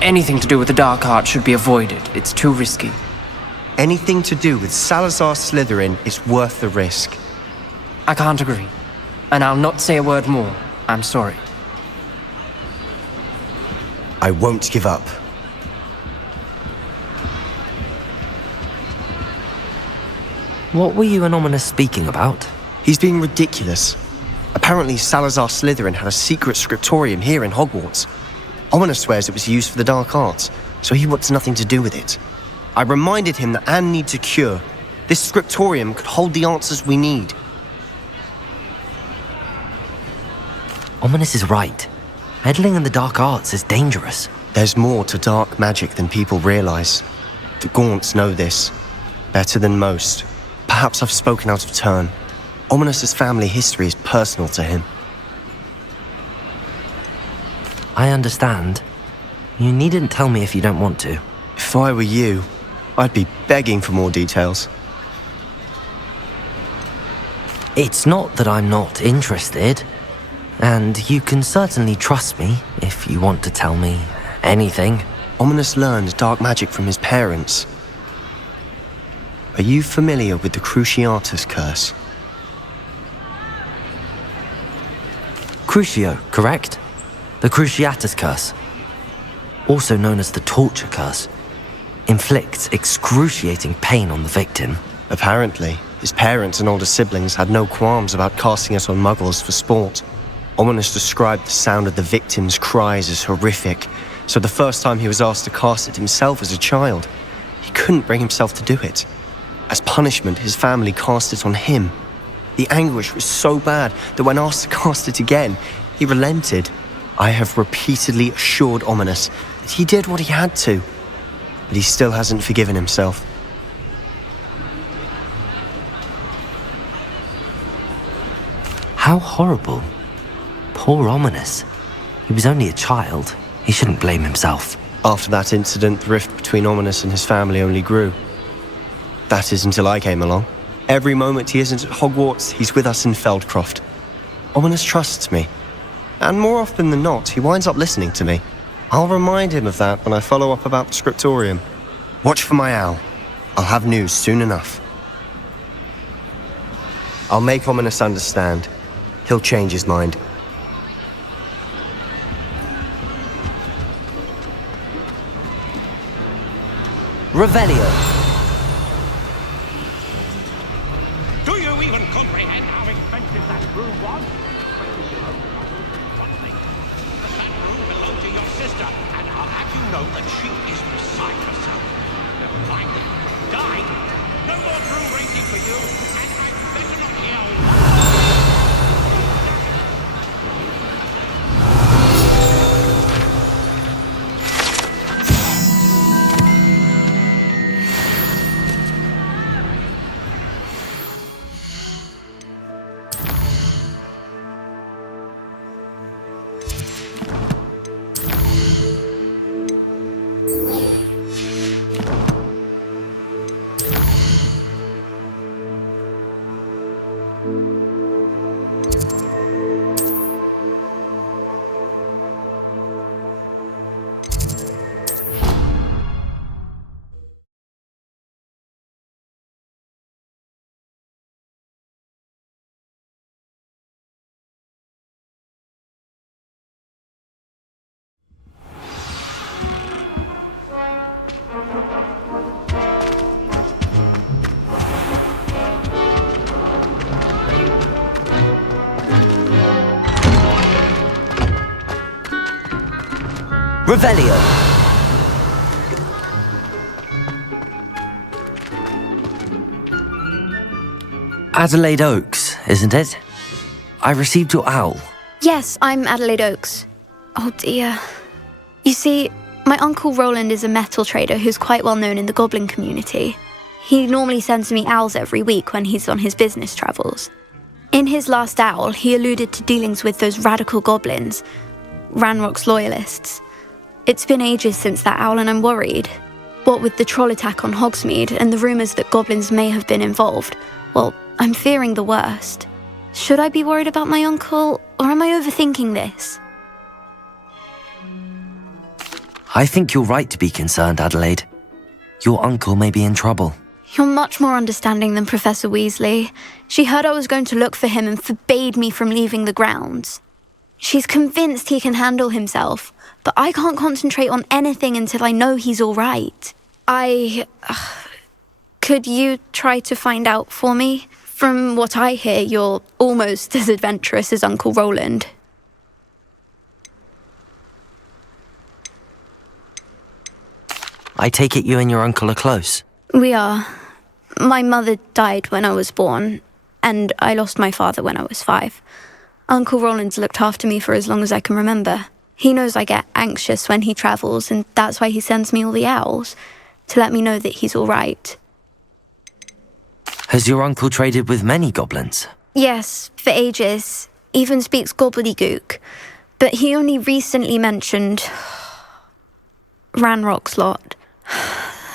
Anything to do with the dark arts should be avoided. It's too risky. Anything to do with Salazar Slytherin is worth the risk. I can't agree. And I'll not say a word more. I'm sorry. I won't give up. What were you and Ominous speaking about? He's being ridiculous. Apparently Salazar Slytherin had a secret scriptorium here in Hogwarts. Ominous swears it was used for the dark arts, so he wants nothing to do with it. I reminded him that Anne needs a cure. This scriptorium could hold the answers we need. Ominous is right. Meddling in the dark arts is dangerous. There's more to dark magic than people realize. The Gaunts know this. Better than most. Perhaps I've spoken out of turn. Ominous's family history is personal to him. I understand. You needn't tell me if you don't want to. If I were you, I'd be begging for more details. It's not that I'm not interested. And you can certainly trust me if you want to tell me anything. Ominous learned dark magic from his parents. Are you familiar with the Cruciatus curse? Crucio, correct? The Cruciatus curse, also known as the torture curse, inflicts excruciating pain on the victim. Apparently, his parents and older siblings had no qualms about casting it on muggles for sport. Ominous described the sound of the victim's cries as horrific, so the first time he was asked to cast it himself as a child, he couldn't bring himself to do it. As punishment, his family cast it on him. The anguish was so bad that when asked to cast it again, he relented. I have repeatedly assured Ominous that he did what he had to, but he still hasn't forgiven himself. How horrible. Poor Ominous. He was only a child. He shouldn't blame himself. After that incident, the rift between Ominous and his family only grew. That is until I came along. Every moment he isn't at Hogwarts, he's with us in Feldcroft. Ominous trusts me. And more often than not, he winds up listening to me. I'll remind him of that when I follow up about the scriptorium. Watch for my owl. I'll have news soon enough. I'll make Ominous understand. He'll change his mind. Revelio. Do you even comprehend how expensive that room was? That room belonged to your sister, and I'll have you know that she is beside herself. Never mind that you died. No more room racing for you, and I better not hear one. Revelio! Adelaide Oakes, isn't it? I received your owl. Yes, I'm Adelaide Oakes. Oh dear. You see, my uncle Roland is a metal trader who's quite well known in the goblin community. He normally sends me owls every week when he's on his business travels. In his last owl, he alluded to dealings with those radical goblins, Ranrock's loyalists. It's been ages since that owl and I'm worried. What with the troll attack on Hogsmeade and the rumours that goblins may have been involved, well, I'm fearing the worst. Should I be worried about my uncle, or am I overthinking this? I think you're right to be concerned, Adelaide. Your uncle may be in trouble. You're much more understanding than Professor Weasley. She heard I was going to look for him and forbade me from leaving the grounds. She's convinced he can handle himself, but I can't concentrate on anything until I know he's all right. Could you try to find out for me? From what I hear, you're almost as adventurous as Uncle Roland. I take it you and your uncle are close. We are. My mother died when I was born, and I lost my father when I was 5. Uncle Roland's looked after me for as long as I can remember. He knows I get anxious when he travels, and that's why he sends me all the owls, to let me know that he's all right. Has your uncle traded with many goblins? Yes, for ages. Even speaks gobbledygook. But he only recently mentioned Ranrock's lot,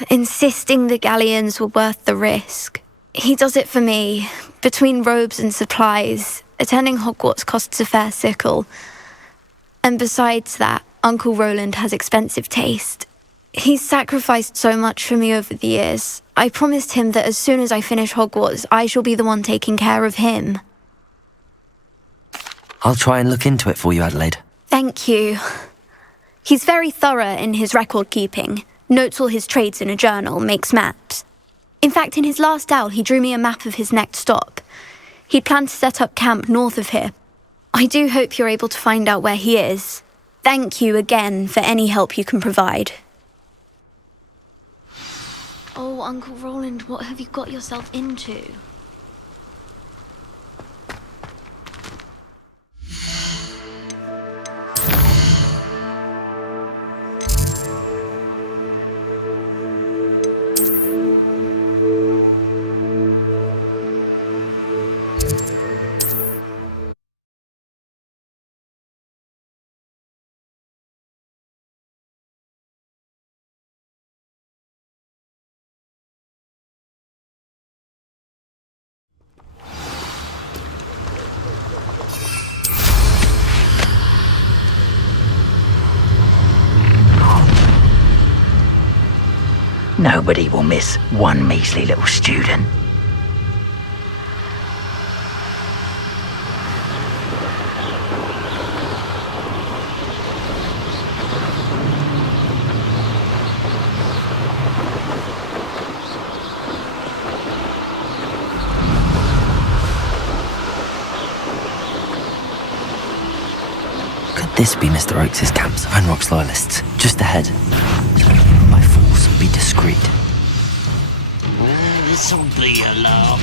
insisting the galleons were worth the risk. He does it for me. Between robes and supplies, attending Hogwarts costs a fair sickle. And besides that, Uncle Roland has expensive taste. He's sacrificed so much for me over the years. I promised him that as soon as I finish Hogwarts, I shall be the one taking care of him. I'll try and look into it for you, Adelaide. Thank you. He's very thorough in his record keeping, notes all his trades in a journal, makes maps. In fact, in his last owl, he drew me a map of his next stop. He'd planned to set up camp north of here. I do hope you're able to find out where he is. Thank you again for any help you can provide. Oh, Uncle Roland, what have you got yourself into? Nobody will miss one measly little student. Could this be Mr. Oakes' camps of Ranrock's loyalists? Just ahead. By force, be discreet. This'll be a lark.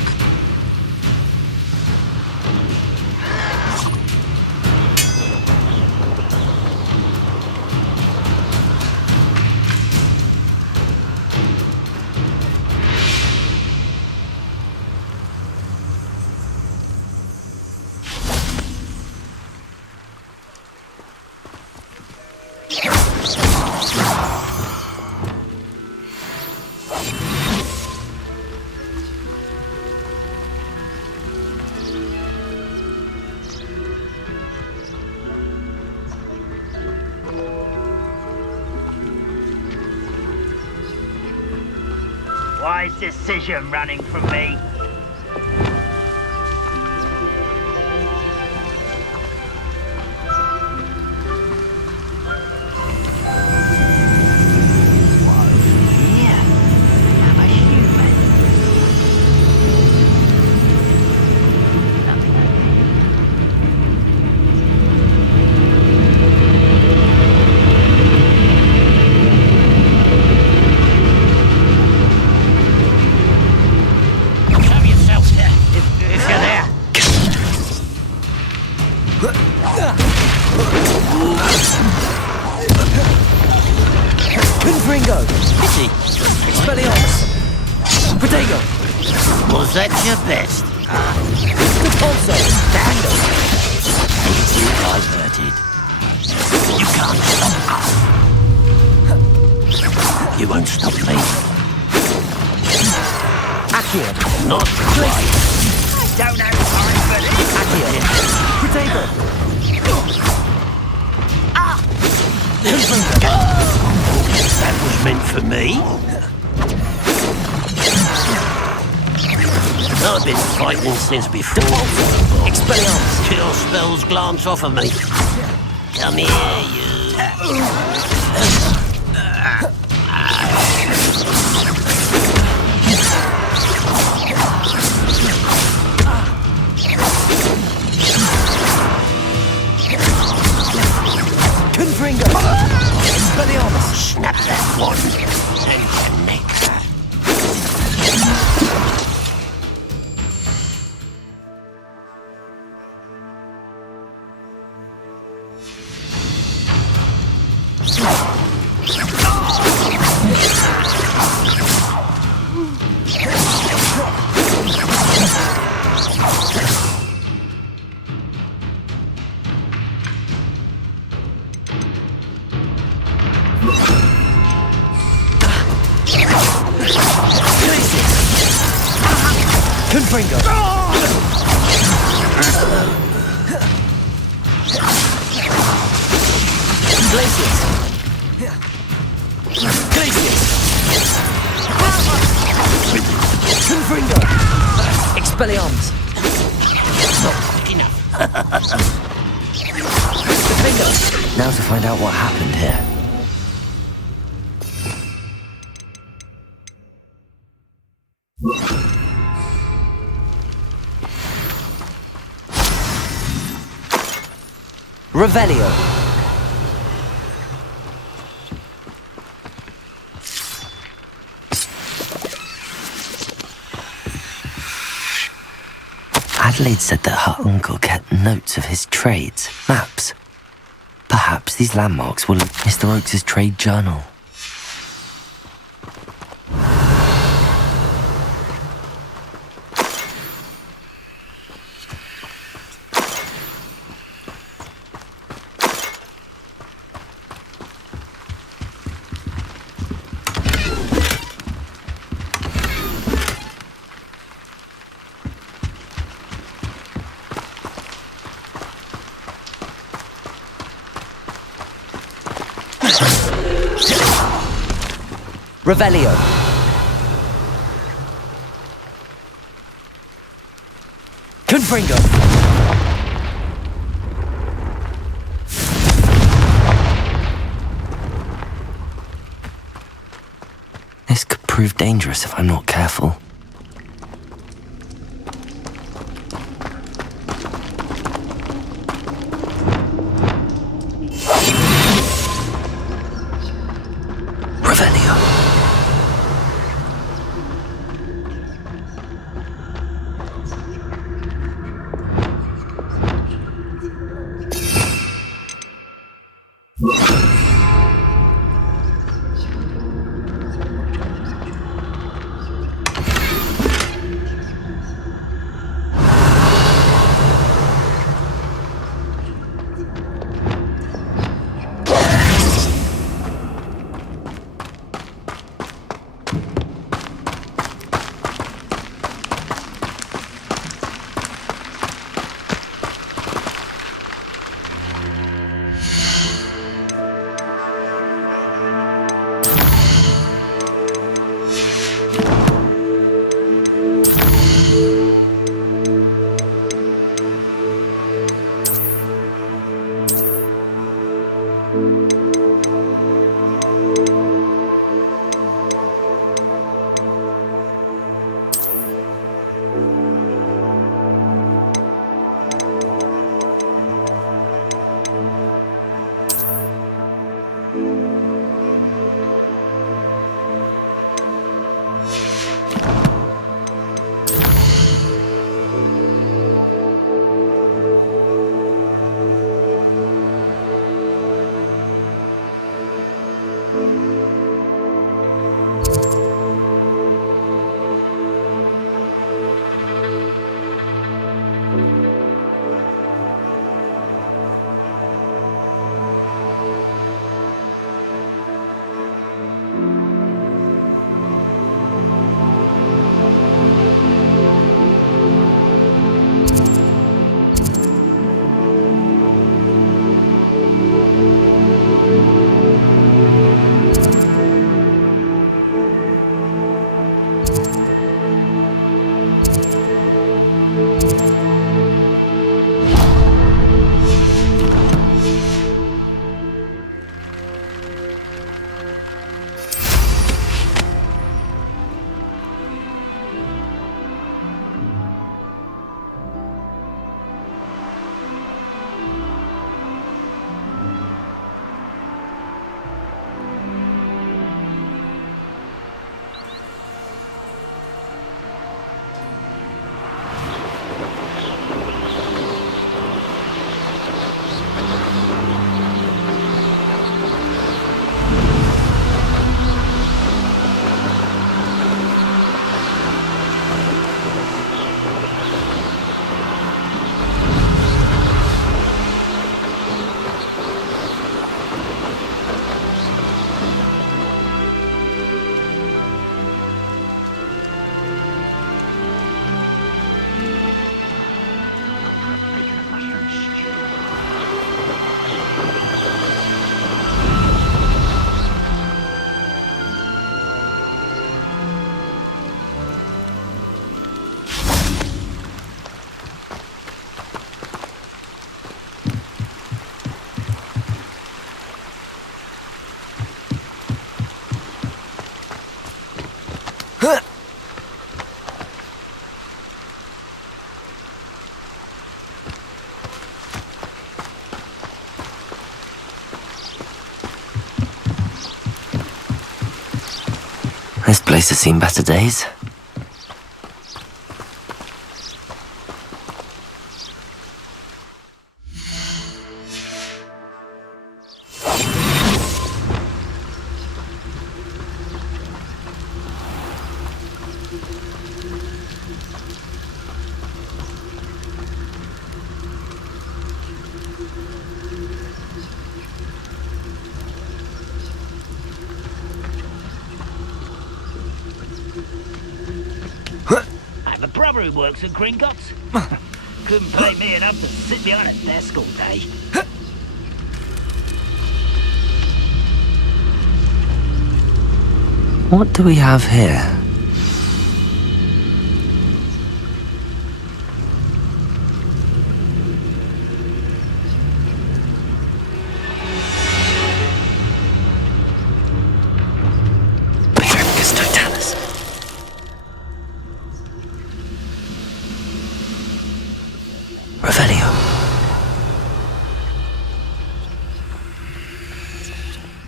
Wise decision running from me. Expelliarmus! Protego! Was that your best? Defenso! Daniel! Easy diverted. You can't stop us. You won't stop me. Accio! Not quite. Don't have time for this. Accio! Protego! That was meant for me. I've been fighting since before. Expelliarmus! Kill spells glance off of me. Come here, you. Confringo! Expelliarmus! Snap that wand and connect. Confringo! Glacius! Glacius! Confringo! Expelliarmus! Not quick enough. Confringo! Now to find out what happened here. Revelio. Adelaide said that her uncle kept notes of his trades, maps. Perhaps these landmarks were Mr. Oakes' trade journal. Revelio. Confringo. This could prove dangerous if I'm not careful. Revelio. This place has seen better days. The brother who works at Gringotts. Couldn't pay me enough to sit behind a desk all day. What do we have here? Petrifacus totalis. Revelio.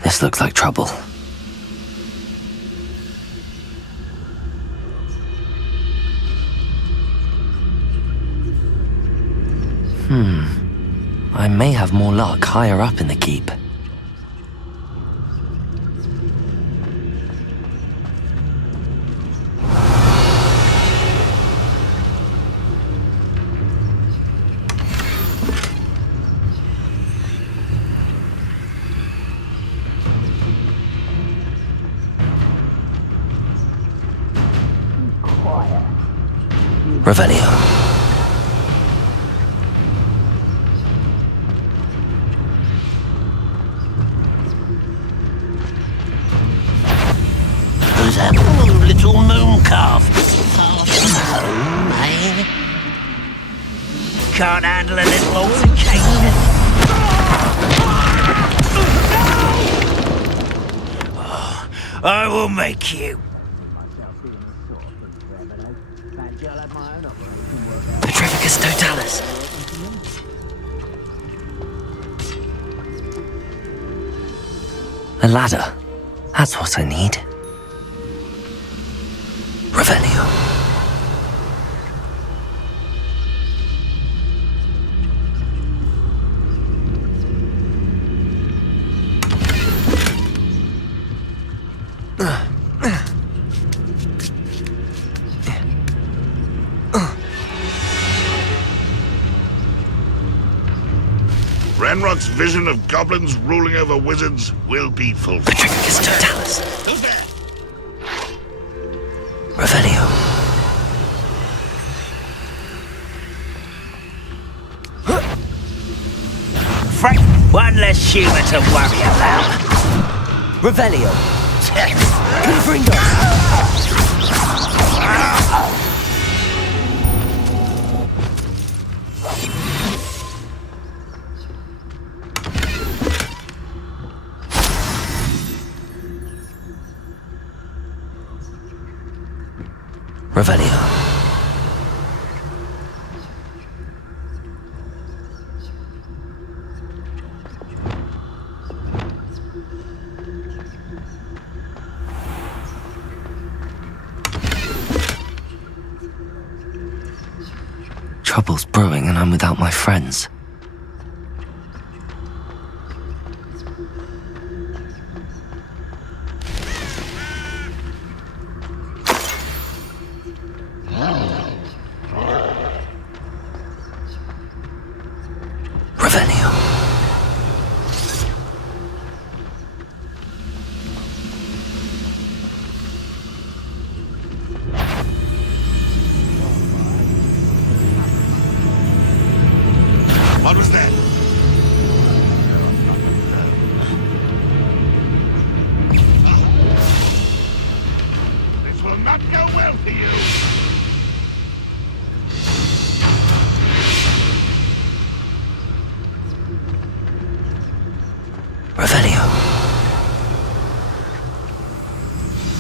This looks like trouble. I may have more luck higher up in the keep. Revelio. Who's that little moon calf? Far from home, eh? Can't handle a little altercation. Oh, I will make you. Petrifacus totalis. A ladder. That's what I need. Revelio. Ranrock's vision of goblins ruling over wizards will be fulfilled. Petrifacus totalis. Who's there? Revelio. Frank, one less human to worry about. Revelio. Confringo. Revelio. Trouble's brewing and I'm without my friends. Revelio. What was that? This will not go well for you. Revelio.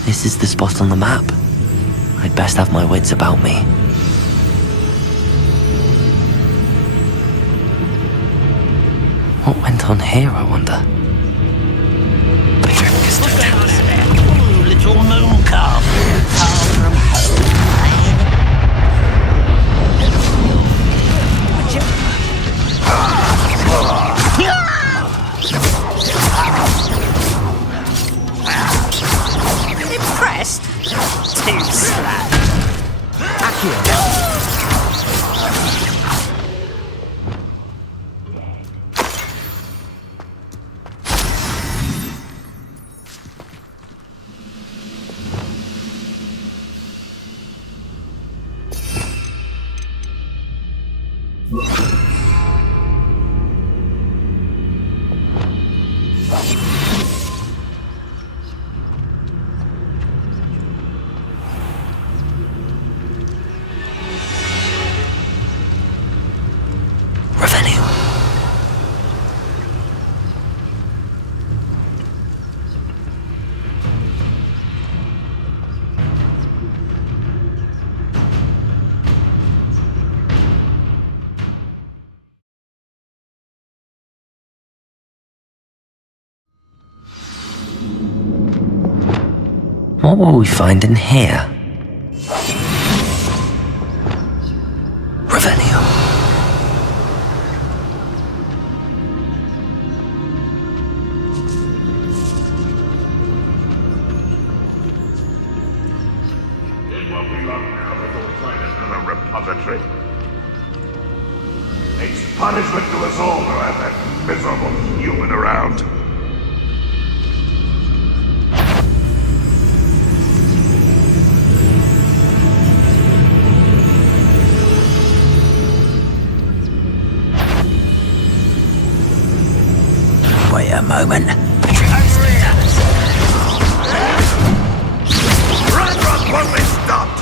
This is the spot on the map. I'd best have my wits about me. What went on here, I wonder? Ooh, little moon calf. Far from home, Impressed? Too slack. What will we find in here? Revelio. It won't be long now before we find another repository. It's punishment to us all to have that miserable human around. Wait a moment. Ranrock won't be stopped!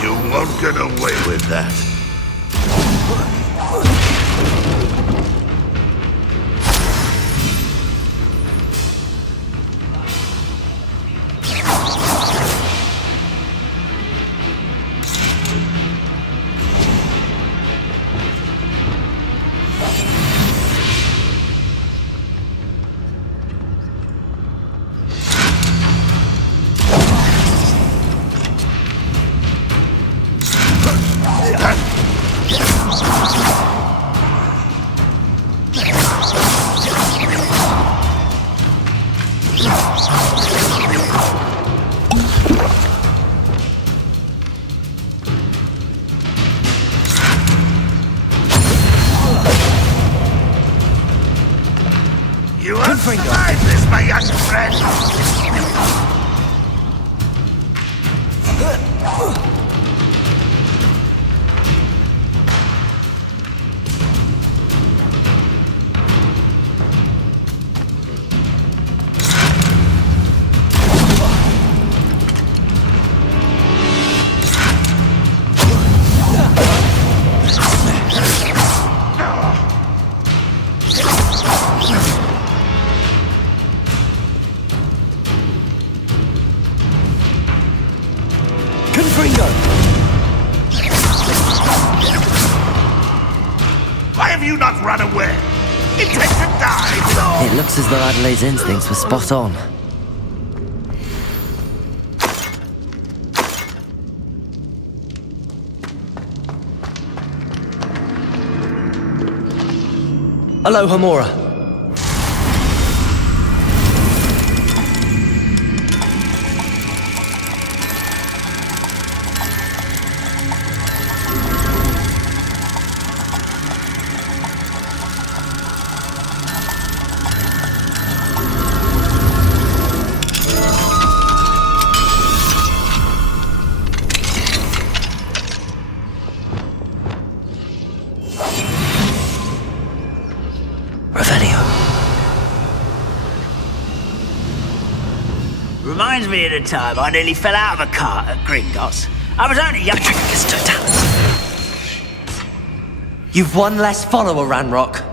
You won't get away with that. You have survived this, my young friend! Why have you not run away? Intend to die, so... It looks as though Adelaide's instincts were spot on. Hello, Hamora. Reminds me of the time I nearly fell out of a cart at Gringotts. I was only young. You've one less follower, Ranrock.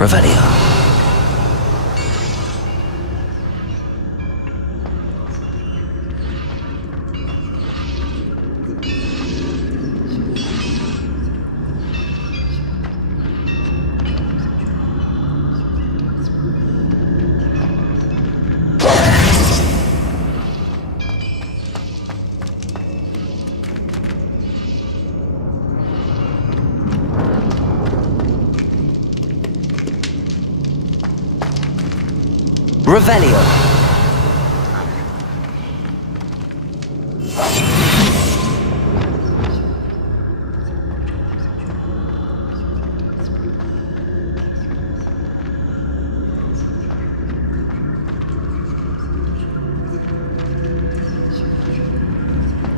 Revelio. Revelio.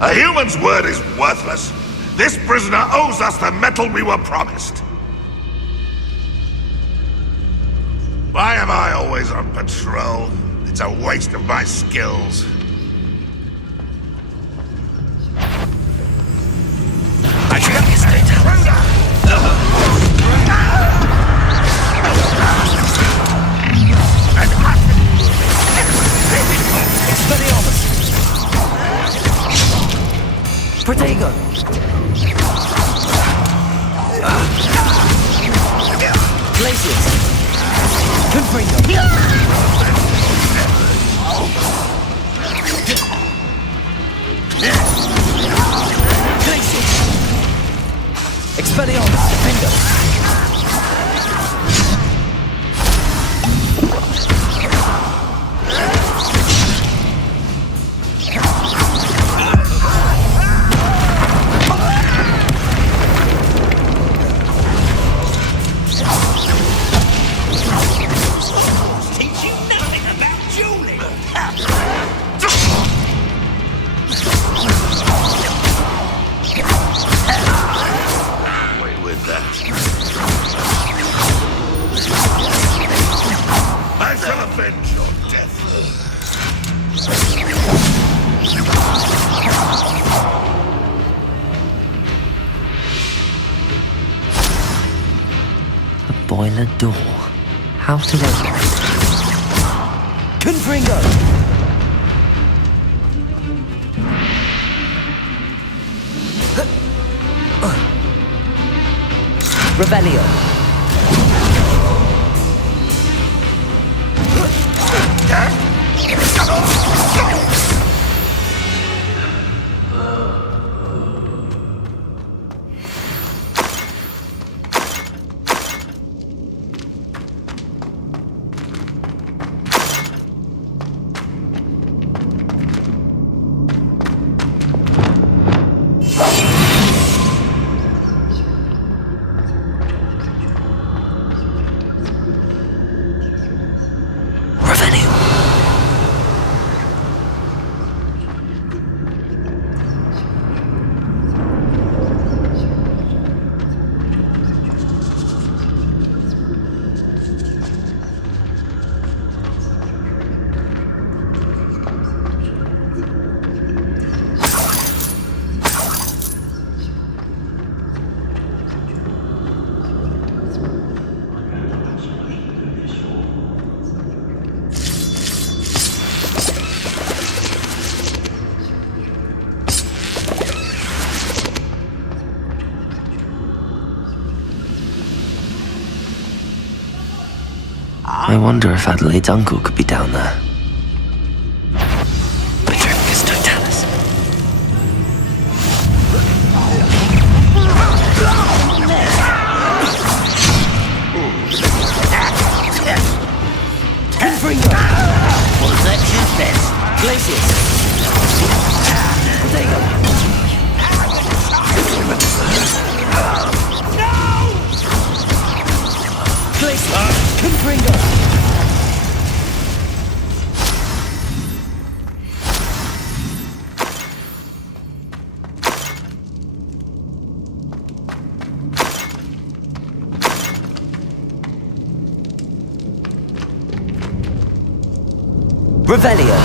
A human's word is worthless. This prisoner owes us the metal we were promised. Why am I always on patrol? It's a waste of my skills. I should be straight Protego. Glaciers. Confringo. Glaciers. Expelliarmus. Defendo. I shall avenge your death. A boiler door. How to open it? Confringo. Revelio. I wonder if Adelaide's uncle could be down there. Petricus totalis. Confringo. What's that shit best? Glaciers. Protego. Glaciers. Confringo. Revelio.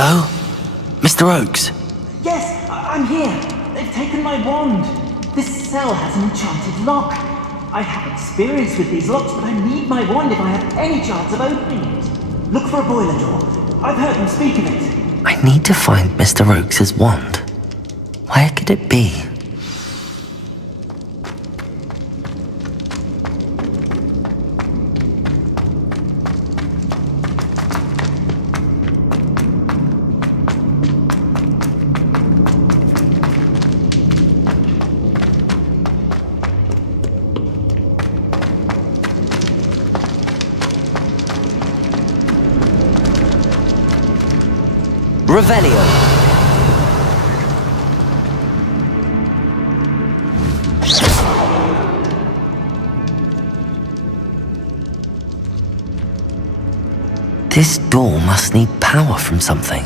Hello? Mr. Oakes? Yes, I'm here. They've taken my wand. This cell has an enchanted lock. I have experience with these locks, but I need my wand if I have any chance of opening it. Look for a boiler door. I've heard them speak of it. I need to find Mr. Oakes' wand. Where could it be? Revelio. This door must need power from something.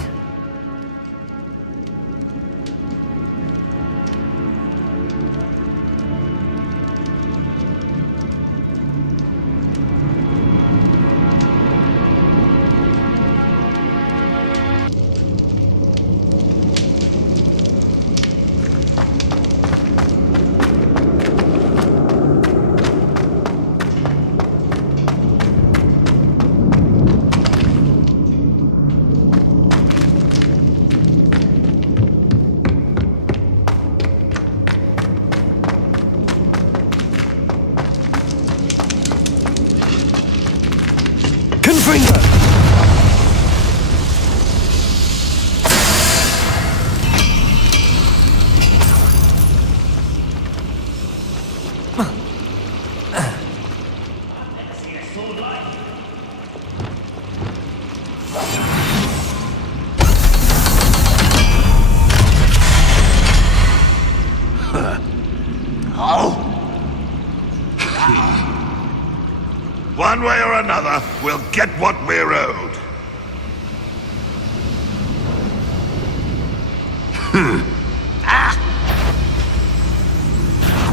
One way or another, we'll get what we're owed.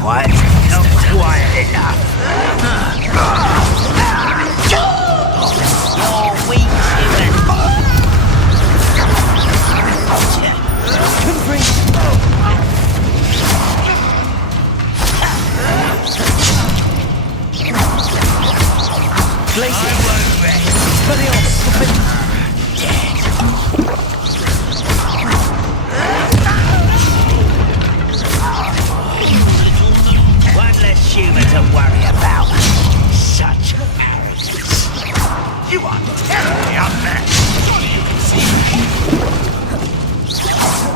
Quiet, not quiet enough. You're weak, human. I won't rest. One less human to worry about. Such arrogance. You are terribly unfair.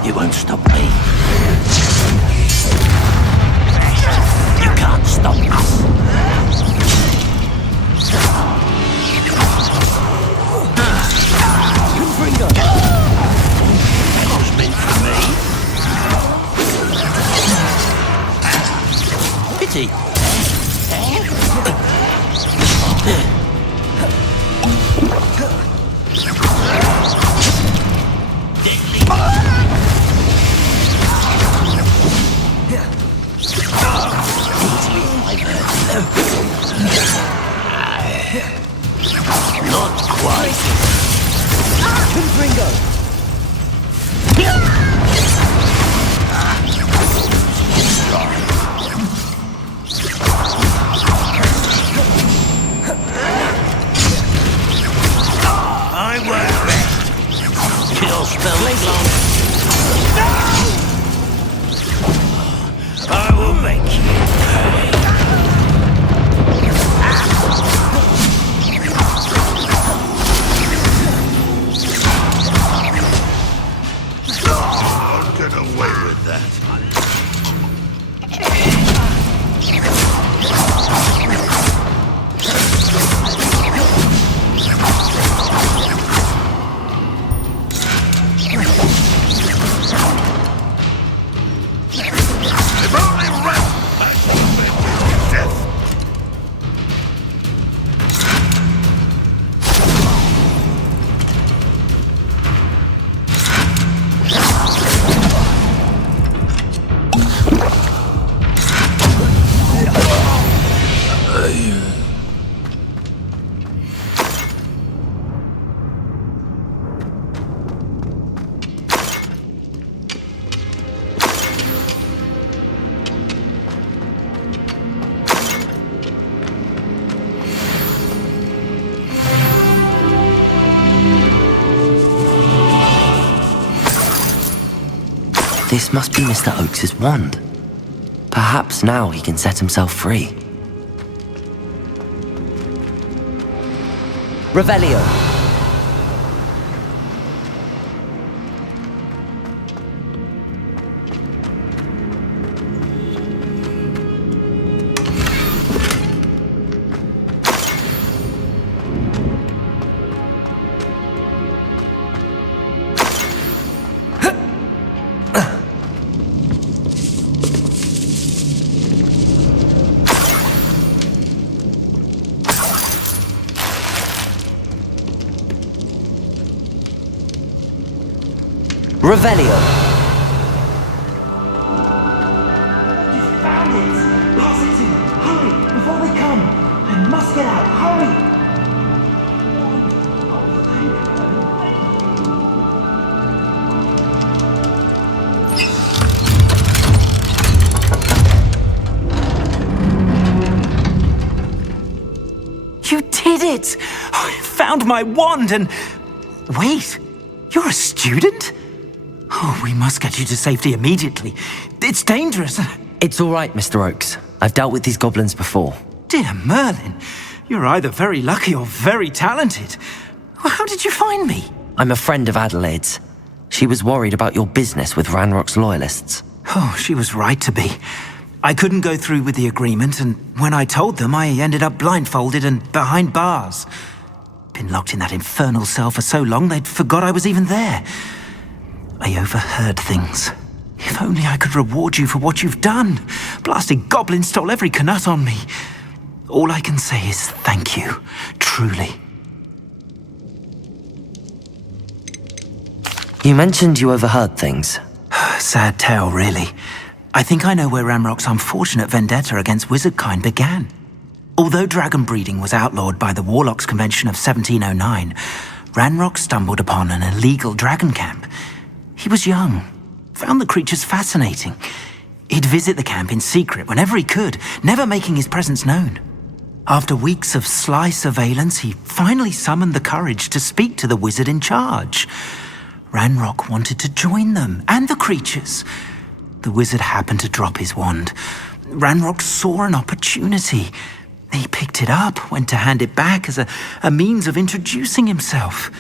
You won't stop me. You can't stop us. That was meant for me. Pity. Not quite. Confringo. I won't rest. Kill spell long. I will make you pay. I'll get away with that. If only rest had been death. This must be Mr. Oakes' wand. Perhaps now he can set himself free. Revelio. Revelio. You found it! Pass it to me! Hurry! Before they come! I must get out! Hurry! Oh, thank God. You did it! I found my wand and... Wait! You're a student? Oh, we must get you to safety immediately. It's dangerous. It's all right, Mr. Oakes. I've dealt with these goblins before. Dear Merlin, you're either very lucky or very talented. How did you find me? I'm a friend of Adelaide's. She was worried about your business with Ranrock's loyalists. Oh, she was right to be. I couldn't go through with the agreement, and when I told them, I ended up blindfolded and behind bars. Been locked in that infernal cell for so long, they'd forgot I was even there. I overheard things. If only I could reward you for what you've done. Blasted goblins stole every canut on me. All I can say is thank you, truly. You mentioned you overheard things. Sad tale, really. I think I know where Ranrock's unfortunate vendetta against wizardkind began. Although dragon breeding was outlawed by the Warlocks Convention of 1709, Ranrock stumbled upon an illegal dragon camp. He was young, found the creatures fascinating. He'd visit the camp in secret whenever he could, never making his presence known. After weeks of sly surveillance, he finally summoned the courage to speak to the wizard in charge. Ranrock wanted to join them, and the creatures. The wizard happened to drop his wand. Ranrock saw an opportunity. He picked it up, went to hand it back as a means of introducing himself.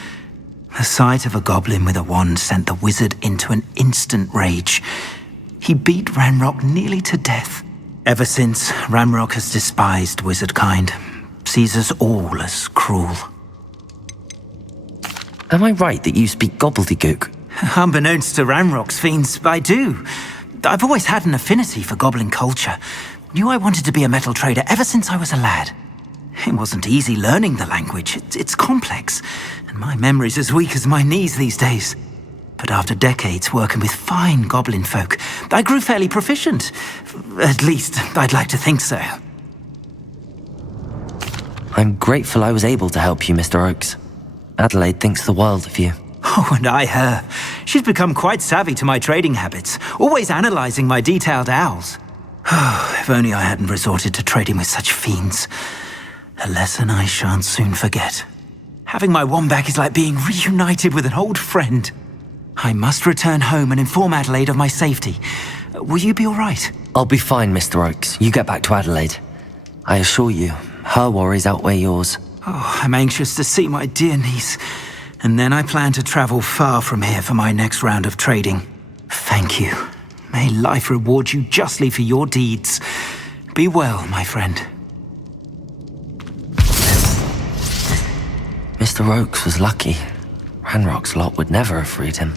The sight of a goblin with a wand sent the wizard into an instant rage. He beat Ranrock nearly to death. Ever since, Ranrock has despised wizardkind, sees us all as cruel. Am I right that you speak gobbledygook? Unbeknownst to Ranrock's fiends, I do. I've always had an affinity for goblin culture. Knew I wanted to be a metal trader ever since I was a lad. It wasn't easy learning the language. It's complex, and my memory's as weak as my knees these days. But after decades working with fine goblin folk, I grew fairly proficient. At least, I'd like to think so. I'm grateful I was able to help you, Mr. Oakes. Adelaide thinks the world of you. Oh, and I her. She's become quite savvy to my trading habits, always analyzing my detailed owls. Oh, if only I hadn't resorted to trading with such fiends. A lesson I shan't soon forget. Having my wand back is like being reunited with an old friend. I must return home and inform Adelaide of my safety. Will you be all right? I'll be fine, Mr. Oakes. You get back to Adelaide. I assure you, her worries outweigh yours. Oh, I'm anxious to see my dear niece. And then I plan to travel far from here for my next round of trading. Thank you. May life reward you justly for your deeds. Be well, my friend. Mr. Oakes was lucky. Ranrock's lot would never have freed him.